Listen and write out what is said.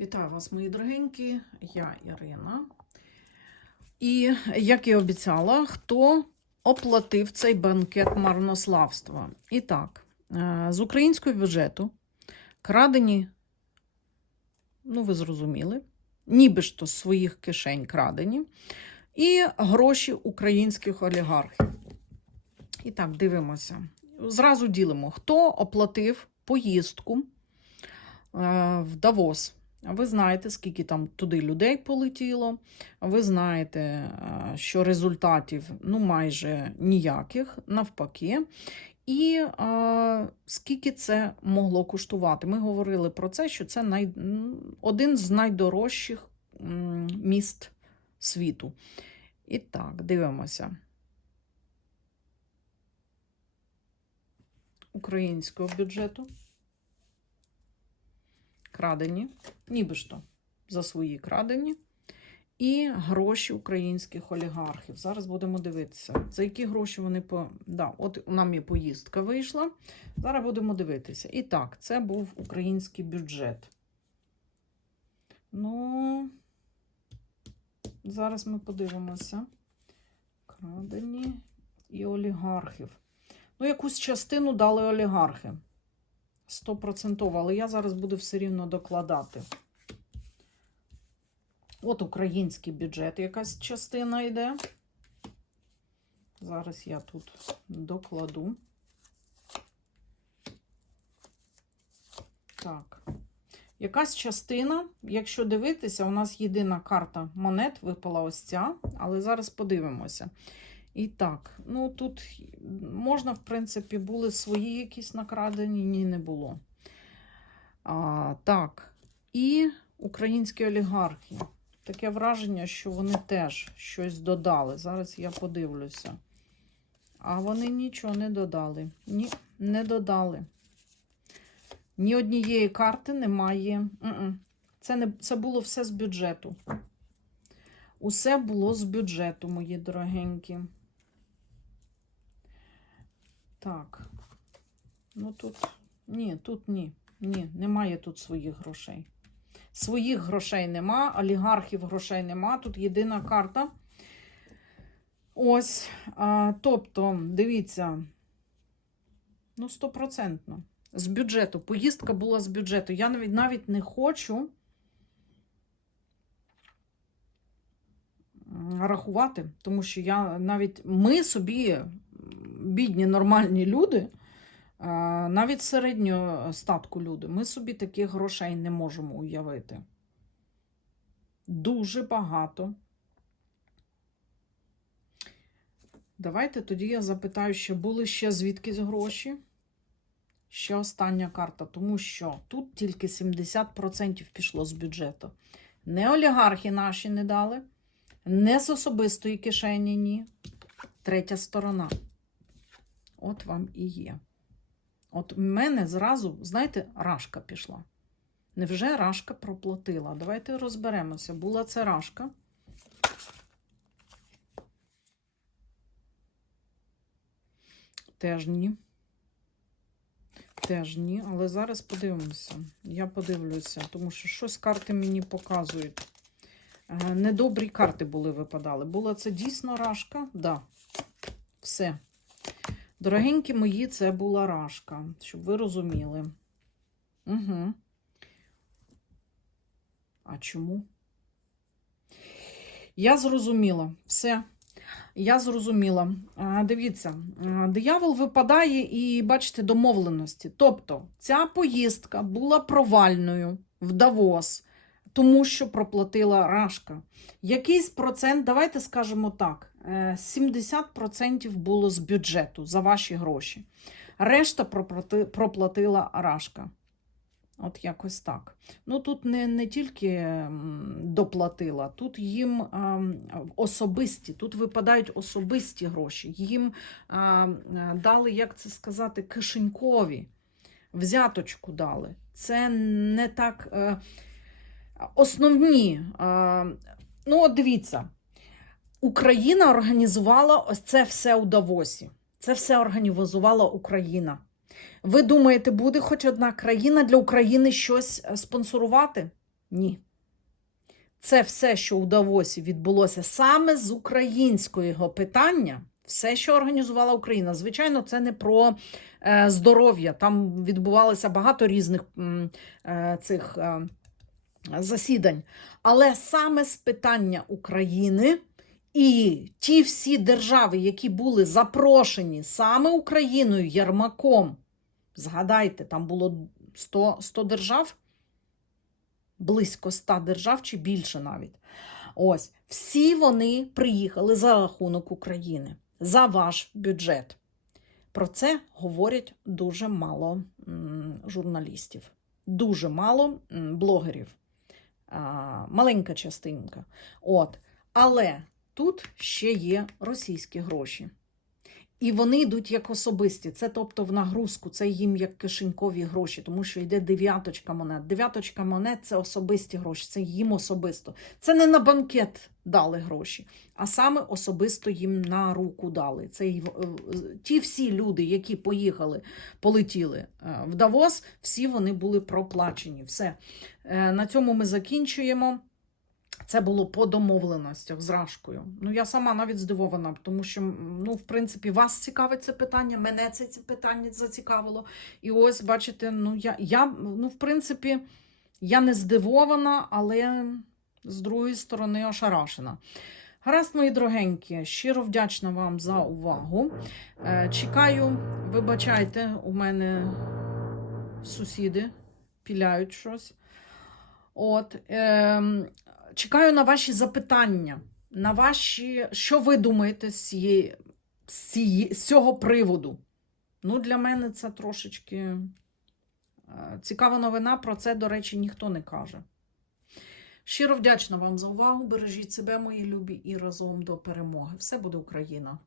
Вітаю вас, мої дорогенькі, я Ірина. І, як і обіцяла, хто оплатив цей банкет марнославства? І так, е, з українського бюджету крадені, ну ви зрозуміли, ніби ж то з своїх кишень крадені, і гроші українських олігархів. І так, дивимося. Зразу ділимо, хто оплатив поїздку е, в Давос. А Ви знаєте, скільки там туди людей полетіло. Ви знаєте, е, що результатів ну, майже ніяких, навпаки. І е, скільки це могло коштувати? Ми говорили про це, що це най... один з найдорожчих міст світу. І так, дивимося. Українського бюджету. Крадені, ніби ж то за свої крадені. І гроші українських олігархів. Зараз будемо дивитися, за які гроші вони по. Да, от нам і поїздка вийшла. Зараз будемо дивитися. І так, це був український бюджет. Ну, зараз ми подивимося. Крадені і олігархів. Ну, якусь частину дали олігархи. Стопроцентово, але я зараз буду все рівно докладати. От український бюджет, якась частина йде. Зараз я тут докладу. Так. Якась частина, якщо дивитися, у нас єдина карта монет випала ось ця, але зараз подивимося. І так, ну тут можна, в принципі, були свої якісь накрадені, ні, не було. А, Так, і українські олігархи. Таке враження, що вони теж щось додали. Зараз я подивлюся. А вони нічого не додали. Ні, не додали. Ні однієї карти немає. Це, не, це було все з бюджету. Усе було з бюджету, мої дорогенькі. Так. Ну тут ні, тут ні. Ні, немає тут своїх грошей. Своїх грошей нема, олігархів грошей нема. Тут єдина карта. Ось. А, тобто, дивіться, ну, стопроцентно. З бюджету. Поїздка була з бюджету. Я навіть навіть не хочу рахувати, тому що я навіть ми собі, бідні нормальні люди, навіть середнього статку люди, ми собі таких грошей не можемо уявити. Дуже багато. Давайте тоді я запитаю, що були ще звідкись гроші. Ще остання карта, тому що тут тільки 70% пішло з бюджету. Не олігархи наші не дали, не з особистої кишені, ні. Третя сторона. От вам і є. От в мене зразу, знаєте, рашка пішла. Невже рашка проплатила? Давайте розберемося. Була це рашка. Теж ні. Теж ні, але зараз подивимося. Я подивлюся, тому що щось карти мені показують. Е, Недобрі карти були випадали. Була це дійсно рашка? Да. Все. Дорогенькі мої, це була рашка, щоб ви розуміли. Угу. А чому? Я зрозуміла. Все. Я зрозуміла. Дивіться, диявол випадає і бачите домовленості. Тобто, ця поїздка була провальною в Давос, тому що проплатила Рашка. Якийсь процент, давайте скажемо так: 70% було з бюджету за ваші гроші. Решта проплатила Рашка. От якось так. Ну тут не, не тільки доплатила, тут їм а, особисті, тут випадають особисті гроші. Їм а, а, дали, як це сказати, кишенькові. Взяточку дали. Це не так е, основні. Е, ну, от дивіться, Україна організувала ось це все у Давосі. Це все організувала Україна. Ви думаєте, буде хоч одна країна для України щось е, спонсорувати? Ні. Це все, що у Давосі відбулося саме з українського питання, все, що організувала Україна. Звичайно, це не про е, здоров'я. Там відбувалося багато різних е, цих е, засідань. Але саме з питання України і ті всі держави, які були запрошені саме Україною Єрмаком, згадайте, там було 100, 100 держав, близько 100 держав чи більше навіть. Ось, всі вони приїхали за рахунок України, за ваш бюджет. Про це говорять дуже мало журналістів, дуже мало блогерів. Маленька частинка. От. Але тут ще є російські гроші. І вони йдуть як особисті. Це тобто в нагрузку, це їм як кишенькові гроші, тому що йде дев'яточка монет. Дев'яточка монет це особисті гроші, це їм особисто. Це не на банкет дали гроші, а саме особисто їм на руку дали. Це е, ті всі люди, які поїхали, полетіли е, в Давос, всі вони були проплачені. Все. Е, На цьому ми закінчуємо. Це було по домовленостях з Рашкою. Ну, я сама навіть здивована, тому що, ну, в принципі, вас цікавить це питання, мене це питання зацікавило. І ось, бачите, ну, я, я ну, в принципі, я не здивована, але з другої сторони ошарашена. Гаразд, мої дорогенькі, щиро вдячна вам за увагу. Е, Чекаю, вибачайте, у мене сусіди піляють щось. От, ем, чекаю на ваші запитання, на ваші, що ви думаєте з, цієї, з, цієї, з цього приводу. Ну, для мене це трошечки е, цікава новина, про це, до речі, ніхто не каже. Щиро вдячна вам за увагу. Бережіть себе, мої любі, і разом до перемоги. Все буде Україна!